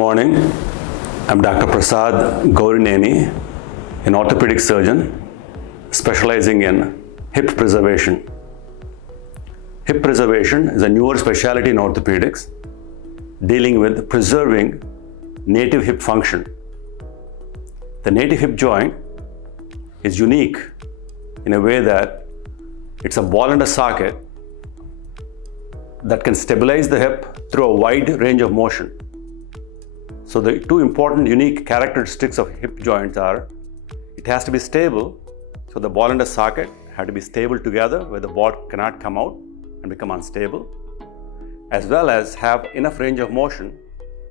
morning. I'm Dr. Prasad Gourineni, an orthopedic surgeon specializing in hip preservation. Hip preservation is a newer specialty in orthopedics dealing with preserving native hip function. The native hip joint is unique in a way that it's a ball and a socket that can stabilize the hip through a wide range of motion. So the two important unique characteristics of hip joints are, it has to be stable, so the ball and the socket have to be stable together where the ball cannot come out and become unstable, as well as have enough range of motion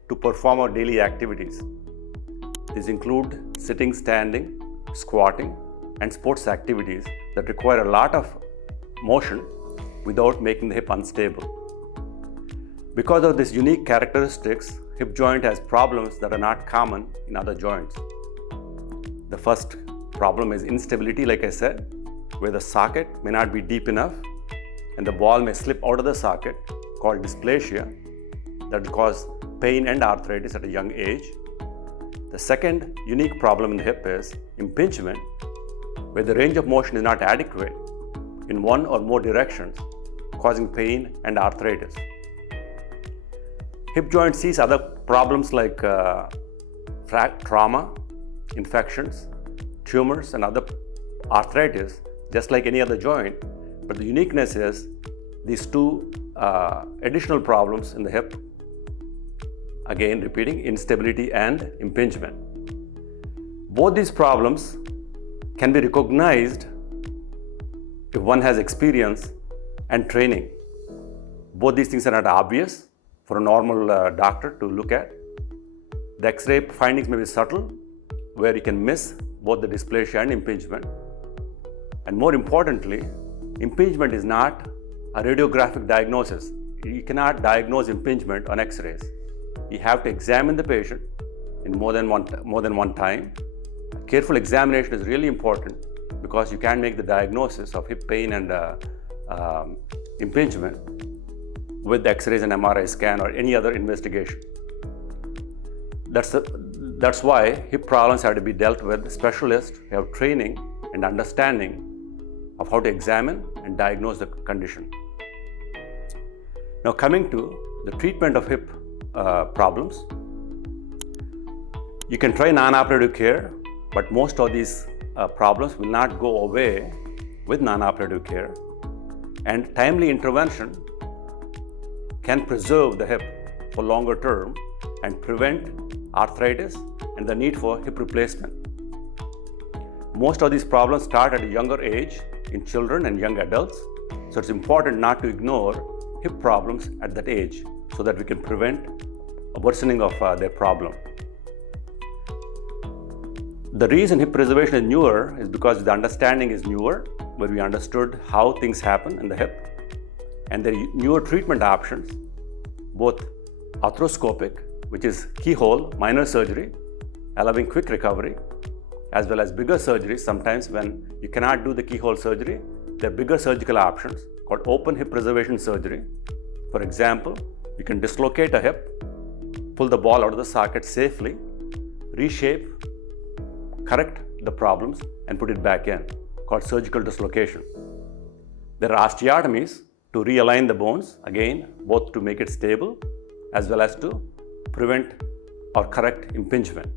to perform our daily activities. These include sitting, standing, squatting, and sports activities that require a lot of motion without making the hip unstable. Because of these unique characteristics, hip joint has problems that are not common in other joints. The first problem is instability, like I said, where the socket may not be deep enough and the ball may slip out of the socket, called dysplasia, that will cause pain and arthritis at a young age. The second unique problem in the hip is impingement, where the range of motion is not adequate in one or more directions, causing pain and arthritis. Hip joint sees other problems like trauma, infections, tumors, and other arthritis, just like any other joint. But the uniqueness is these two additional problems in the hip, again repeating, instability and impingement. Both these problems can be recognized if one has experience and training. Both these things are not obvious for a normal doctor to look at. The X-ray findings may be subtle, where you can miss both the dysplasia and impingement. And more importantly, impingement is not a radiographic diagnosis. You cannot diagnose impingement on X-rays. You have to examine the patient in more than one time. Careful examination is really important because you can make the diagnosis of hip pain and impingement with X-rays and MRI scan or any other investigation. That's why hip problems have to be dealt with specialists who have training and understanding of how to examine and diagnose the condition. Now coming to the treatment of hip problems, you can try non-operative care, but most of these problems will not go away with non-operative care, and timely intervention can preserve the hip for longer term and prevent arthritis and the need for hip replacement. Most of these problems start at a younger age in children and young adults, so it's important not to ignore hip problems at that age so that we can prevent a worsening of their problem. The reason hip preservation is newer is because the understanding is newer, where we understood how things happen in the hip, and there are newer treatment options, both arthroscopic, which is keyhole minor surgery, allowing quick recovery, as well as bigger surgeries. Sometimes when you cannot do the keyhole surgery, there are bigger surgical options called open hip preservation surgery. For example, you can dislocate a hip, pull the ball out of the socket safely, reshape, correct the problems, and put it back in, called surgical dislocation. There are osteotomies to realign the bones, again, both to make it stable as well as to prevent or correct impingement.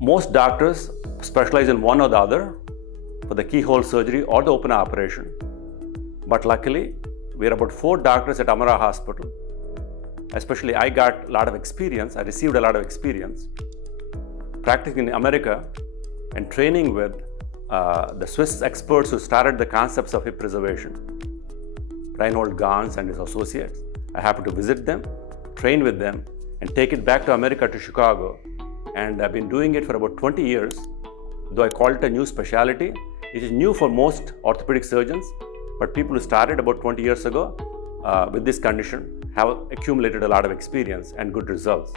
Most doctors specialize in one or the other for the keyhole surgery or the open operation. But luckily, we are about 4 doctors at Amara Hospital. Especially I got a lot of experience, I received a lot of experience practicing in America and training with the Swiss experts who started the concepts of hip preservation, Reinhold Gans and his associates. I happened to visit them, train with them, and take it back to America, to Chicago. And I've been doing it for about 20 years, though I call it a new specialty. It is new for most orthopedic surgeons, but people who started about 20 years ago with this condition have accumulated a lot of experience and good results.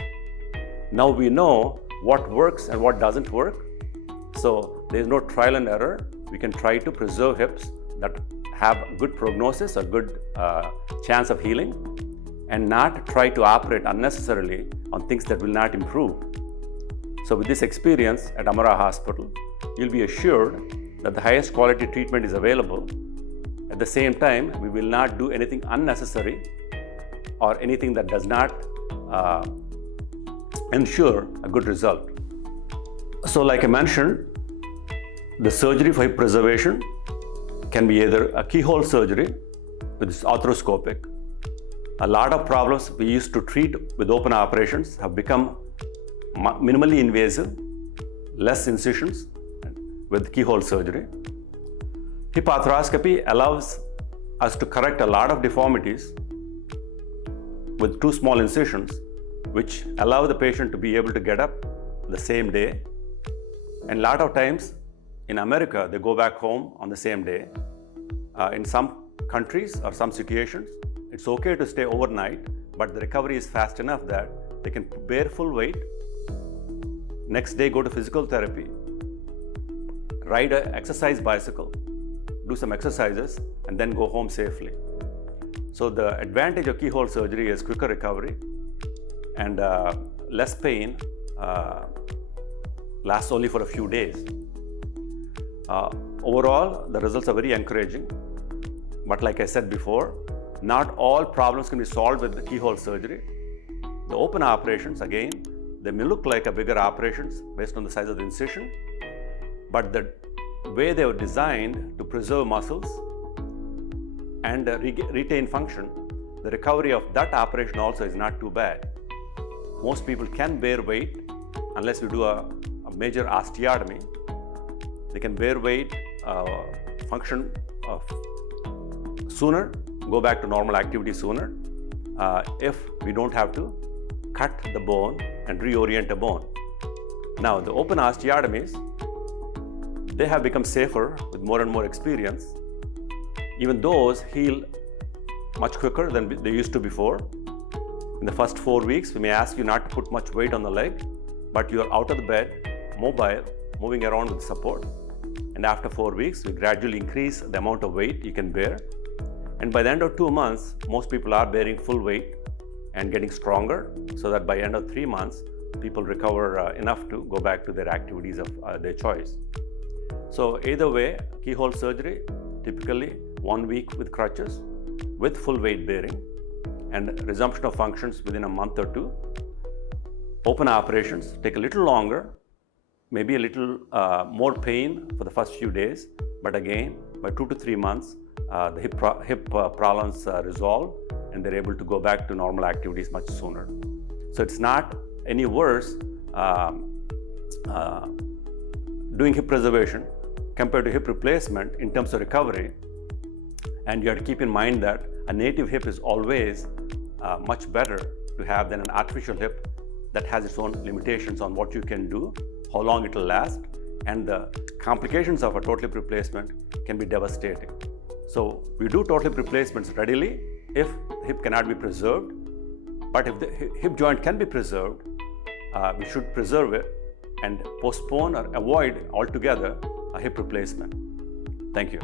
Now we know what works and what doesn't work. So there is no trial and error. We can try to preserve hips that have good prognosis, a good chance of healing, and not try to operate unnecessarily on things that will not improve. So with this experience at Amara Hospital, you'll be assured that the highest quality treatment is available. At the same time, we will not do anything unnecessary or anything that does not ensure a good result. So like I mentioned, the surgery for hip preservation can be either a keyhole surgery, which is arthroscopic. A lot of problems we used to treat with open operations have become minimally invasive, less incisions with keyhole surgery. Hip arthroscopy allows us to correct a lot of deformities with 2 small incisions, which allow the patient to be able to get up the same day. And a lot of times in America, they go back home on the same day. In some countries or some situations, it's okay to stay overnight, but the recovery is fast enough that they can bear full weight. Next day, go to physical therapy, ride an exercise bicycle, do some exercises, and then go home safely. So the advantage of keyhole surgery is quicker recovery and less pain, lasts only for a few days. Overall, the results are very encouraging, but like I said before, not all problems can be solved with the keyhole surgery. The open operations, again, they may look like a bigger operations based on the size of the incision, but the way they were designed to preserve muscles and retain function, the recovery of that operation also is not too bad. Most people can bear weight unless we do a major osteotomy. They can bear weight, function sooner, go back to normal activity sooner if we don't have to cut the bone and reorient a bone. Now, the open osteotomies, they have become safer with more and more experience. Even those heal much quicker than they used to before. In the first 4 weeks, we may ask you not to put much weight on the leg, but you are out of the bed, mobile, moving around with support. And after 4 weeks, we gradually increase the amount of weight you can bear. And by the end of 2 months, most people are bearing full weight and getting stronger, so that by the end of 3 months, people recover enough to go back to their activities of their choice. So either way, keyhole surgery, typically 1 week with crutches, with full weight bearing, and resumption of functions within a month or 2. Open operations take a little longer, maybe a little more pain for the first few days, but again, by 2 to 3 months, the hip problems resolve and they're able to go back to normal activities much sooner. So it's not any worse doing hip preservation compared to hip replacement in terms of recovery. And you have to keep in mind that a native hip is always much better to have than an artificial hip that has its own limitations on what you can do, how long it will last, and the complications of a total hip replacement can be devastating. So we do total hip replacements readily if the hip cannot be preserved, but if the hip joint can be preserved, we should preserve it and postpone or avoid altogether a hip replacement. Thank you.